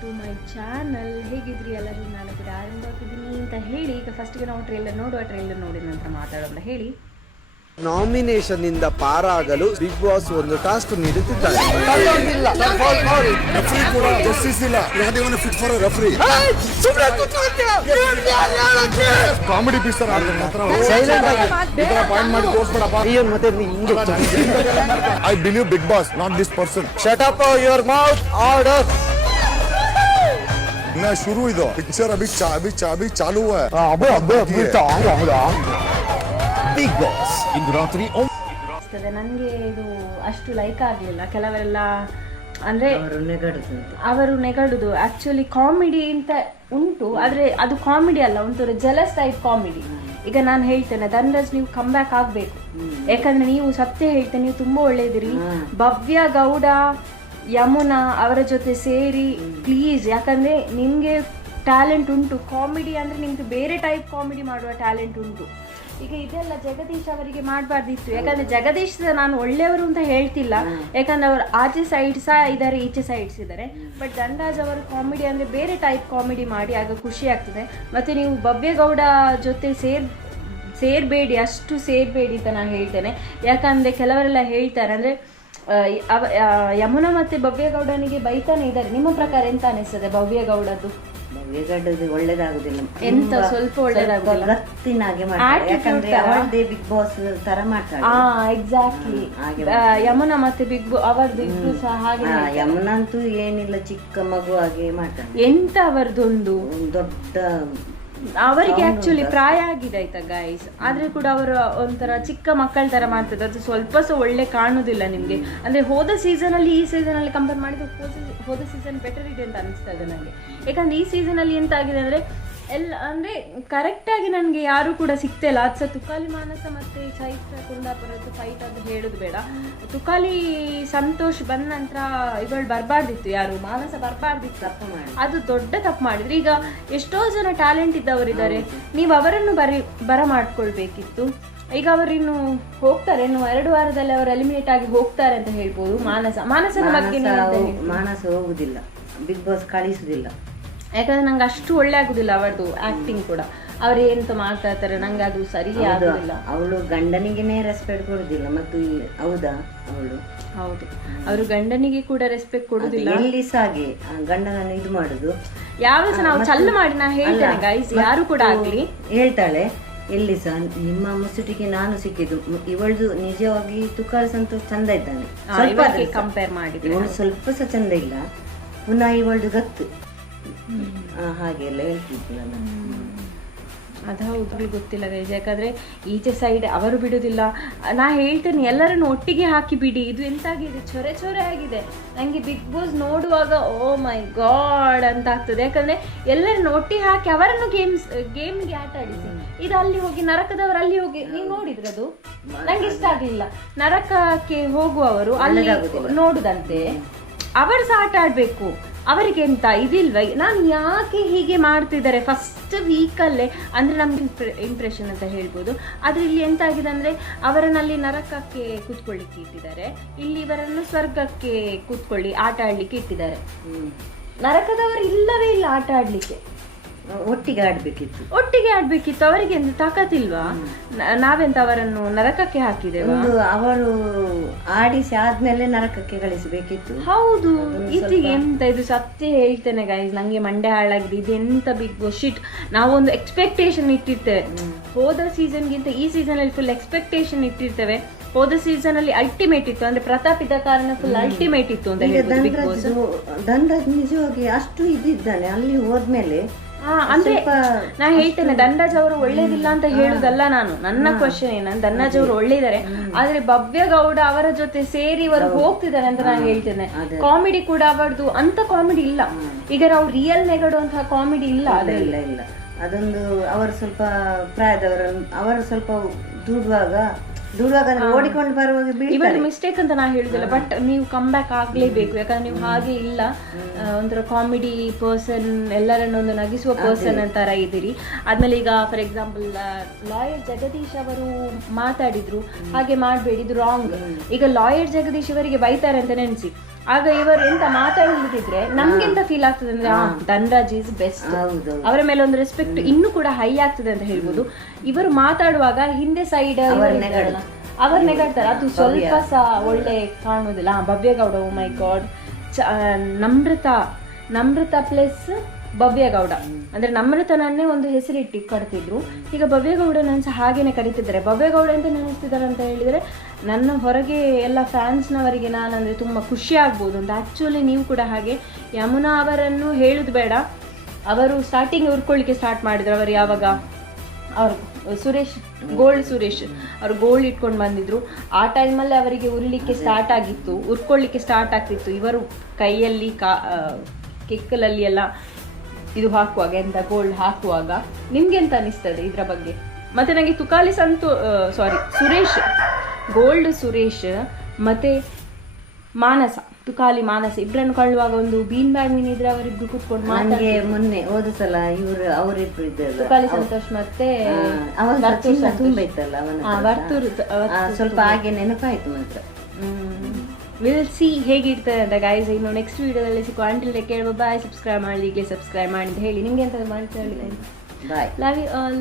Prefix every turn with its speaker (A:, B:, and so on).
A: To my channel ಹೇಗಿದ್ರಿ ಎಲ್ಲರೂ? ನಾನು ಕೂಡ ಆರಂಭವಾಗಿದ್ದೀನಿ ಅಂತ ಹೇಳಿ. ಈಗ ಫಸ್ಟ್ಗೆ ನಾವು ಟ್ರೈಲರ್ ನೋಡುವ ಟ್ರೈಲರ್ ನೋಡಿದ ನಂತರ ಮಾತಾಡೋಣ. ಹೇಳಿ.
B: ನಾಮಿನೇಷನ್ ಇಂದ ಪಾರಾಗಲು ಬಿಗ್ ಬಾಸ್ ಒಂದು ಟಾಸ್ಕ್ ನೀಡುತ್ತಿದ್ದಾರೆ
C: ರೆಫ್ರಿ ಕೂಡ ಜಸ್ಟಿಸ್ ಇಲ್ಲ. Not even fit for referee comedy I believe Bigg Boss. Not this person
B: shut up your mouth order
C: Abhi ಚಾಲು है
B: ಬಿಗ್ ಬಾಸ್
C: ಇಂದು ರಾತ್ರಿ
A: ಅನಿಸ್ತದೆ ನನಗೆ ಇದು ಅಷ್ಟು ಲೈಕ್ ಆಗಲಿಲ್ಲ. ಕೆಲವರೆಲ್ಲ ಅಂದರೆ ಅವರು ನೆಗಡುದು. ಆ್ಯಕ್ಚುಲಿ ಕಾಮಿಡಿ ಅಂತ ಉಂಟು ಆದರೆ ಅದು ಕಾಮಿಡಿ ಅಲ್ಲ ಒಂಥರ ಜಲಸ್ ಟೈಪ್ ಕಾಮಿಡಿ ಈಗ ನಾನು ಹೇಳ್ತೇನೆ ಧನ್ರಾಜ್ ನೀವು ಕಮ್ ಬ್ಯಾಕ್ ಆಗಬೇಕು ಯಾಕಂದ್ರೆ ನೀವು ಸತ್ಯ ಹೇಳ್ತೇನೆ ನೀವು ತುಂಬ ಒಳ್ಳೆಯದಿರಿ ಭವ್ಯ ಗೌಡ ಯಮುನಾ ಅವರ ಜೊತೆ ಸೇರಿ ಪ್ಲೀಸ್ ಯಾಕಂದ್ರೆ ನಿಮಗೆ ಟ್ಯಾಲೆಂಟ್ ಉಂಟು. ಕಾಮಿಡಿ ಅಂದರೆ ನಿಮಗೆ ಬೇರೆ ಟೈಪ್ ಕಾಮಿಡಿ ಮಾಡುವ ಟ್ಯಾಲೆಂಟ್ ಉಂಟು. ಈಗ ಇದೆಲ್ಲ ಜಗದೀಶ್ ಅವರಿಗೆ ಮಾಡಬಾರ್ದಿತ್ತು. ಯಾಕಂದ್ರೆ ಜಗದೀಶ್ ನಾನು ಒಳ್ಳೆಯವರು ಅಂತ ಹೇಳ್ತಿಲ್ಲ. ಯಾಕಂದ್ರೆ ಅವರು ಆಚೆ ಸೈಡ್ ಸಹ ಇದ್ದಾರೆ ಈಚೆ ಸೈಡ್ಸ್ ಇದ್ದಾರೆ ಬಟ್ ಧನರಾಜ್ ಅವರು ಕಾಮಿಡಿ ಅಂದ್ರೆ ಬೇರೆ ಟೈಪ್ ಕಾಮಿಡಿ ಮಾಡಿ ಆಗ ಖುಷಿ ಆಗ್ತದೆ. ಮತ್ತೆ ನೀವು ಬಬ್ಬೇಗೌಡ ಜೊತೆ ಸೇರ್ ಸೇರ್ಬೇಡಿ ಅಷ್ಟು ಸೇರ್ಬೇಡಿ ಅಂತ ನಾನು ಹೇಳ್ತೇನೆ. ಯಾಕಂದ್ರೆ ಕೆಲವರೆಲ್ಲ ಹೇಳ್ತಾರೆ ಅಂದ್ರೆ ಯಮುನಾ ಮತ್ತೆ ಭವ್ಯಗೌಡನಿಗೆ ಬೈತಾನೆ ಇದ್ದಾರೆ. ನಿಮ್ಮ ಪ್ರಕಾರ ಎಂತ ಅನಿಸ್ತದೆ ಭವ್ಯಗೌಡದ್ದು?
D: ಭವ್ಯಗಡ್ಡದು ಒಳ್ಳೇದಾಗುದಿಲ್ಲ.
A: ಎಂತ ಸ್ವಲ್ಪ ಒಳ್ಳೇದಾಗುದಿಲ್ಲ?
D: ಗತ್ತಿನಾಗೆ ಮಾಡ್ತಾರೆ. ಯಾಕಂದ್ರೆ? ಅವಳದೇ ಬಿಗ್ ಬಾಸ್ ತರ ಮಾಡ್ತಾಳೆ
A: ಆ ಎಕ್ಸಾಕ್ಟ್ಲಿ ಯಮುನಾ ಮತ್ತೆ ಬಿಗ್ ಅವರದ್ದು ಇಬ್ರು ಸಹ ಹಾಗೆ
D: ಯಮುನಾ ಅಂತೂ ಏನಿಲ್ಲ ಚಿಕ್ಕ ಮಗು ಹಾಗೆ ಮಾಡ್ತಾಳೆ
A: ಎಂತ ಅವರದೊಂದು
D: ದೊಡ್ಡ
A: ಅವರಿಗೆ ಆಕ್ಚುಲಿ ಪ್ರಾಯ ಆಗಿದೆ ಆಯ್ತಾ ಗೈಸ್ ಆದ್ರೆ ಕೂಡ ಅವರು ಒಂಥರ ಚಿಕ್ಕ ಮಕ್ಕಳ ತರ ಮಾಡ್ತದೆ ಅದು ಸ್ವಲ್ಪ ಸಹ ಒಳ್ಳೆ ಕಾಣುದಿಲ್ಲ ನಿಮ್ಗೆ. ಅಂದ್ರೆ ಹೋದ ಸೀಸನ್ ಅಲ್ಲಿ ಈ ಸೀಸನ್ ಅಲ್ಲಿ ಕಂಪೇರ್ ಮಾಡಿದ್ರೆ ಹೋದ ಹೋದ ಸೀಸನ್ ಬೆಟರ್ ಇದೆ ಅಂತ ಅನಿಸ್ತದೆ ನನಗೆ ಯಾಕಂದ್ರೆ ಈ ಸೀಸನ್ ಅಲ್ಲಿ ಎಂತ ಆಗಿದೆ ಅಂದ್ರೆ ಎಲ್ಲ ಅಂದ್ರೆ ಕರೆಕ್ಟ್ ಆಗಿ ನನಗೆ ಯಾರು ಕೂಡ ಸಿಗ್ತಿಲ್ಲ ಅದು ಸಹ ತುಕಾಲಿ ಮಾನಸ ಮತ್ತೆ ಚೈತ್ರ ಕುಂದಾಪುರದ್ದು ಫೈಟ್ ಅಂತ ಹೇಳುದು ಬೇಡ. ತುಕಾಲಿ ಸಂತೋಷ್ ಬಂದ ನಂತರ ಇವಳು ಬರಬಾರ್ದಿತ್ತು ಯಾರು ಮಾನಸ ಬರಬಾರ್ದಿತ್ತು.
D: ತಪ್ಪು ಮಾಡಿ
A: ಅದು ದೊಡ್ಡ ತಪ್ಪು ಮಾಡಿದ್ರು. ಈಗ ಎಷ್ಟೋ ಜನ ಟ್ಯಾಲೆಂಟ್ ಇದ್ದವರಿದ್ದಾರೆ. ನೀವು ಅವರನ್ನು ಬರಿ ಬರ ಮಾಡ್ಕೊಳ್ಬೇಕಿತ್ತು. ಈಗ ಅವರಿನ್ನು ಹೋಗ್ತಾರೆ ಇನ್ನು ಎರಡು ವಾರದಲ್ಲಿ ಅವರು ಎಲಿಮಿನೇಟ್ ಆಗಿ ಹೋಗ್ತಾರೆ ಅಂತ ಹೇಳ್ಬೋದು ಮಾನಸ. ಮಾನಸನ ಬಗ್ಗೆ?
D: ಮಾನಸ ಹೋಗುದಿಲ್ಲ. ಬಿಗ್ ಬಾಸ್ ಕಳಿಸುದಿಲ್ಲ.
A: ಯಾಕಂದ್ರೆ ನಂಗೆ ಅಷ್ಟು ಒಳ್ಳೆ ಆಗುದಿಲ್ಲ ಅವರದು ಆಕ್ಟಿಂಗ್ ಕೂಡ. ಅವ್ರು ಎಂತ ಮಾಡ್ತಾ ಇರ್ತಾರೆ ನಂಗೆ ಅದು ಸರಿ ಆಗುದಿಲ್ಲ.
D: ಅವಳು ಗಂಡನಿಗೆನೇ ರೆಸ್ಪೆಕ್ಟ್ ಕೊಡುದಿಲ್ಲ ಮತ್ತು ಹೌದಾ ಅವಳು?
A: ಹೌದು. ಅವರು ಗಂಡನಿಗೆ ಕೂಡ ರೆಸ್ಪೆಕ್ಟ್ ಕೊಡುದಿಲ್ಲ.
D: ಎಲ್ಲಿ ಹಾಗೆ ಗಂಡನನ್ನು ಇದು ಮಾಡುದು?
A: ಯಾವ ನಾವು ಚಲ್ಲು ಮಾಡಿ ನಾ ಹೇಳ್ತೇನೆ ಗೈಸ್ ಯಾರು ಕೂಡ ಆಗ್ಲಿ.
D: ಹೇಳ್ತಾಳೆ ಎಲ್ಲಿ ಸಹ ನಿಮ್ಮ ಮುಸುಟಿಗೆ ನಾನು ಸಿಕ್ಕಿದ್ದು. ಇವಳದು ನಿಜವಾಗಿ ತುಕಾರ ಸಂತೋಷ್ ಚಂದ ಇದ್ದಾನೆ. ಸ್ವಲ್ಪ
A: ಕಂಪೇರ್ ಮಾಡಿ
D: ಇವಳು ಸ್ವಲ್ಪ ಸಹ ಚಂದ ಇಲ್ಲ. ಪುನಃ ಇವಳ್ದು ಗತ್ತು. ಆ, ಹಾಗೆ ಅಲ್ಲ ಹೇಳ್ತಿದ್ಲು ನಾನು
A: ಅದು ಹೌದು ಗೊತ್ತಿಲ್ಲ ಗೈಸ್. ಯಾಕಂದ್ರೆ ಈಚೆ ಸೈಡ್ ಅವರು ಬಿಡುದಿಲ್ಲ. ನಾ ಹೇಳ್ತೇನೆ ಎಲ್ಲರನ್ನು ಒಟ್ಟಿಗೆ ಹಾಕಿ ಬಿಡಿ. ಇದು ಎಂತಾಗಿದೆ? ಚೊರೆ ಚೊರೆ ಆಗಿದೆ. ನನಗೆ ಬಿಗ್ ಬಾಸ್ ನೋಡುವಾಗ ಓ ಮೈ ಗಾಡ್ ಅಂತ ಆಗ್ತದೆ. ಯಾಕಂದ್ರೆ ಎಲ್ಲರನ್ನು ಒಟ್ಟಿಗೆ ಹಾಕಿ ಅವರನ್ನು ಗೇಮ್ಸ್ ಗೇಮ್ಗೆ ಆಟ ಆಡಿಸಿ. ಇದು ಅಲ್ಲಿ ಹೋಗಿ ನರಕದವರು ಅಲ್ಲಿ ಹೋಗಿ ನೀವು ನೋಡಿದ್ರದು ನಂಗೆ ಇಷ್ಟ ಆಗಲಿಲ್ಲ. ನರಕಕ್ಕೆ ಹೋಗುವವರು ಅಲ್ಲಿ ನೋಡುದಂತೆ. ಅವರು ಸಹ ಆಟ ಆಡ್ಬೇಕು. ಅವರಿಗೆ ಎಂತ ಇದಿಲ್ವ? ನಾನು ಯಾಕೆ ಹೀಗೆ ಮಾಡ್ತಿದ್ದಾರೆ? ಫಸ್ಟ್ ವೀಕಲ್ಲೇ ಅಂದರೆ ನಮ್ಗೆ ಇಂಪ್ರೆಷನ್ ಅಂತ ಹೇಳ್ಬೋದು. ಆದರೆ ಇಲ್ಲಿ ಎಂತ ಆಗಿದೆ ಅಂದರೆ ಅವರನ್ನಲ್ಲಿ ನರಕಕ್ಕೆ ಕೂತ್ಕೊಳ್ಳಿಕ್ಕೆ ಇಟ್ಟಿದ್ದಾರೆ. ಇಲ್ಲಿ ಇವರನ್ನು ಸ್ವರ್ಗಕ್ಕೆ ಕೂತ್ಕೊಳ್ಳಿ ಆಟ ಆಡಲಿಕ್ಕೆ ಇಟ್ಟಿದ್ದಾರೆ ನರಕದವರು ಇಲ್ಲವೇ ಇಲ್ಲ ಆಟ ಆಡ್ಲಿಕ್ಕೆ
D: ಒಟ್ಟಿಗೆ ಆಡ್ಬೇಕಿತ್ತು.
A: ಒಟ್ಟಿಗೆ ಆಡ್ಬೇಕಿತ್ತು. ಅವರಿಗೆ ಎಂತ ತಾಕತ್ತಿಲ್ವಾ? ನಾವೆಂತ ಅವರನ್ನು ನರಕಕ್ಕೆ ಹಾಕಿದೆ
D: ಒಂದು ಅವರು ಆಡಿಸಿ ಆದ್ಮೇಲೆ ನರಕಕ್ಕೆ ಕಳಿಸಬೇಕಿತ್ತು.
A: ಹೌದು. ಇದು ಎಂತ ಇದು ಸತ್ಯ ಹೇಳ್ತೇನೆ ಗೈಸ್ ನಂಗೆ ಮಂಡೆ ಹಾಳಾಗಿದೆ. ಇದು ಎಂತ ಬಿಗ್ ಬಾಸ್ ಶಿಟ್ ನಾವೊಂದು ಎಕ್ಸ್ಪೆಕ್ಟೇಷನ್ ಇಟ್ಟಿರ್ತೇವೆ. ಹೋದ ಸೀಸನ್ಗಿಂತ ಈ ಸೀಸನ್ ಅಲ್ಲಿ ಫುಲ್ ಎಕ್ಸ್ಪೆಕ್ಟೇಷನ್ ಇಟ್ಟಿರ್ತೇವೆ. ಹೋದ ಸೀಸನ್ ಅಲ್ಲಿ ಅಲ್ಟಿಮೇಟ್ ಇತ್ತು. ಅಂದ್ರೆ ಪ್ರತಾಪ್ ಇದ್ದ ಕಾರಣ ಫುಲ್ ಅಲ್ಟಿಮೇಟ್ ಇತ್ತು ಅಂತ
D: ಧನರಾಜ್ ನಿಜವಾಗಿ ಅಷ್ಟು ಇದಿದ್ದಾನೆ. ಅಲ್ಲಿ ಹೋದ್ಮೇಲೆ
A: ಅಂದ್ರೆ ನಾ ಹೇಳ್ತೇನೆ ದಂಡಾಜ್ ಅವರು ಒಳ್ಳೇದಿಲ್ಲ ಅಂತ ಹೇಳುದಲ್ಲ ನಾನು. ನನ್ನ ಕ್ವಶನ್ ಏನಂದ್ರೆ ದಂಡಾಜ್ ಅವರು ಒಳ್ಳೇದಾರೆ. ಆದ್ರೆ ಭವ್ಯ ಗೌಡ ಅವರ ಜೊತೆ ಸೇರಿ ಇವರು ಹೋಗ್ತಿದ್ದಾರೆ ಅಂತ ನಾನು ಹೇಳ್ತೇನೆ. ಕಾಮಿಡಿ ಕೂಡ ಅವರದು ಅಂತ ಕಾಮಿಡಿ ಇಲ್ಲ. ಈಗ ನಾವು ರಿಯಲ್ ನೆಗಡುವಂತಹ ಕಾಮಿಡಿ ಇಲ್ಲ
D: ಇಲ್ಲ ಇಲ್ಲ ಇಲ್ಲ. ಅದೊಂದು ಅವರು ಸ್ವಲ್ಪ ಪ್ರಾಯದವರು ಅವರು ಸ್ವಲ್ಪ ದೂಡುವಾಗ ಅಂದ್ರೆ ಓಡಿಕೊಂಡು ಬರುವಾಗ
A: ಇವತ್ತು ಮಿಸ್ಟೇಕ್ ಅಂತ ನಾ ಹೇಳುದಿಲ್ಲ ಬಟ್ ನೀವು ಕಮ್ ಬ್ಯಾಕ್ ಆಗ್ಲೇಬೇಕು. ಯಾಕಂದ್ರೆ ನೀವು ಹಾಗೆ ಇಲ್ಲ. ಒಂಥರ ಕಾಮಿಡಿ ಪರ್ಸನ್ ಎಲ್ಲರನ್ನೊಂದು ನಗಿಸುವ ಪರ್ಸನ್ ತರ ಇದ್ದೀರಿ. ಆದ್ಮೇಲೆ ಈಗ ಫಾರ್ ಎಕ್ಸಾಂಪಲ್ ಲಾಯರ್ ಜಗದೀಶ್ ಅವರು ಮಾತಾಡಿದ್ರು. ಹಾಗೆ ಮಾಡಬೇಡಿ ಇದು ರಾಂಗ್ ಈಗ ಲಾಯರ್ ಜಗದೀಶ್ ಅವರಿಗೆ ಬೈತಾರೆ ಅಂತ ನೆನೆಸಿ. ಆಗ ಇವರು ಎಂತ ಮಾತಾಡಿದ್ರೆ ನಮ್ಗೆ ಎಂತ ಫೀಲ್ ಆಗ್ತದೆ ಅಂದ್ರೆ ಧನ್ರಾಜ್ ಈಸ್ ಬೆಸ್ಟ್
D: ಹೌದು.
A: ಅವರ ಮೇಲೆ ಒಂದು ರೆಸ್ಪೆಕ್ಟ್ ಇನ್ನು ಕೂಡ ಹೈ ಆಗ್ತದೆ ಅಂತ ಹೇಳ್ಬೋದು. ಇವರು ಮಾತಾಡುವಾಗ ಹಿಂದೆ ಸೈಡ್ ಅವರು ನೆಗಾಡ್ತಾರೆ ಅದು ಸ್ವಲ್ಪ ಸಹ ಒಳ್ಳೆ ಕಾಣುವುದಿಲ್ಲ. Bhavya Gowda oh my god Namratha Namratha plus Bhavya Gowda. ಅಂದ್ರೆ ನಮ್ರತನನ್ನೇ ಒಂದು ಹೆಸರಿಟ್ಟು ಕಟ್ತಿದ್ರು. ಈಗ ಭವ್ಯಗೌಡನ ಸಹ ಹಾಗೇನೆ ಕರೀತಿದ್ದಾರೆ. ಭವ್ಯಗೌಡ ಅಂತ ನೆನೆಸ್ತಿದ್ದಾರೆ ಅಂತ ಹೇಳಿದ್ರೆ ನನ್ನ ಹೊರಗೆ ಎಲ್ಲ ಫ್ಯಾನ್ಸ್ನವರಿಗೆ ನಾನಂದ್ರೆ ತುಂಬ ಖುಷಿ ಆಗ್ಬೋದು. ಅಂತ ಆಕ್ಚುಲಿ ನೀವು ಕೂಡ ಹಾಗೆ ಯಮುನಾ ಅವರನ್ನು ಹೇಳುದು ಬೇಡ. ಅವರು ಸ್ಟಾರ್ಟಿಂಗ್ ಉರ್ಕೊಳ್ಳಿಕ್ಕೆ ಸ್ಟಾರ್ಟ್ ಮಾಡಿದ್ರು. ಅವರು ಯಾವಾಗ? ಅವರು ಸುರೇಶ್ ಗೋಲ್ಡ್ ಸುರೇಶ್ ಅವರು ಗೋಲ್ಡ್ ಇಟ್ಕೊಂಡು ಬಂದಿದ್ರು. ಆ ಟೈಮಲ್ಲಿ ಅವರಿಗೆ ಉರಿಲಿಕ್ಕೆ ಸ್ಟಾರ್ಟ್ ಆಗಿತ್ತು. ಉರ್ಕೊಳ್ಳಿಕ್ಕೆ ಸ್ಟಾರ್ಟ್ ಆಗ್ತಿತ್ತು. ಇವರು ಕೈಯಲ್ಲಿ ಕಾ ಕೆಕ್ಕಲಲ್ಲಿ ಎಲ್ಲ ಇದು ಹಾಕುವಾಗ ಎಂತ ಗೋಲ್ಡ್ ಹಾಕುವಾಗ ನಿಮ್ಗೆ ಎಂತ ಅನಿಸ್ತದೆ ಇದ್ರ ಬಗ್ಗೆ? ಮತ್ತೆ ನನಗೆ ತುಕಾಲಿ ಸಂತು ಸಾರಿ ಸುರೇಶ್ ಗೋಲ್ಡ್ ಸುರೇಶ್ ಮತ್ತೆ ಮಾನಸ ತುಕಾಲಿ ಮಾನಸ ಇಬ್ಬರನ್ನು ಕಳ್ಳುವಾಗ ಒಂದು ಬೀನ್ ಬ್ಯಾಗ್ ಇದ್ರೆ ಅವರಿಬ್ರು ಕೂತ್ಕೊಂಡು
D: ನನ್ಗೆ ಮೊನ್ನೆ ಹೋದ ಸಲ ಇವರು ಅವರಿಬ್ರು ಇದ್ದಲ್ಲ
A: ತುಕಾಲಿ ಸಂತೋಷ್ ಮತ್ತೆ
D: ತುಂಬ ಇತ್ತಲ್ಲ ಸ್ವಲ್ಪ ಹಾಗೆ ನೆನಪಾಯ್ತು ಮಾತ್ರ
A: ವಿಲ್ ಸಿ ಹೇಗಿರ್ತದೆ ಅಂತ ಗೈಸ್ ಇನ್ನು ನೆಕ್ಸ್ಟ್ ವೀಡಿಯೋದಲ್ಲಿ ಸಿಕ್ಕು ಅಂಟಿಲ್ ಕೇಳುವ ಬಾಯ್ ಸಬ್ಸ್ಕ್ರೈಬ್ ಮಾಡಿ ಈಗಲೇ ಸಬ್ಸ್ಕ್ರೈಬ್ ಮಾಡಿ ಅಂತ ಹೇಳಿ. ನಿಮಗೆ ಅಂತ ಮಾಡ್ತಾ ಹೇಳಿ
D: ಬಾಯ್
A: ಲವ್ ಯು ಆಲ್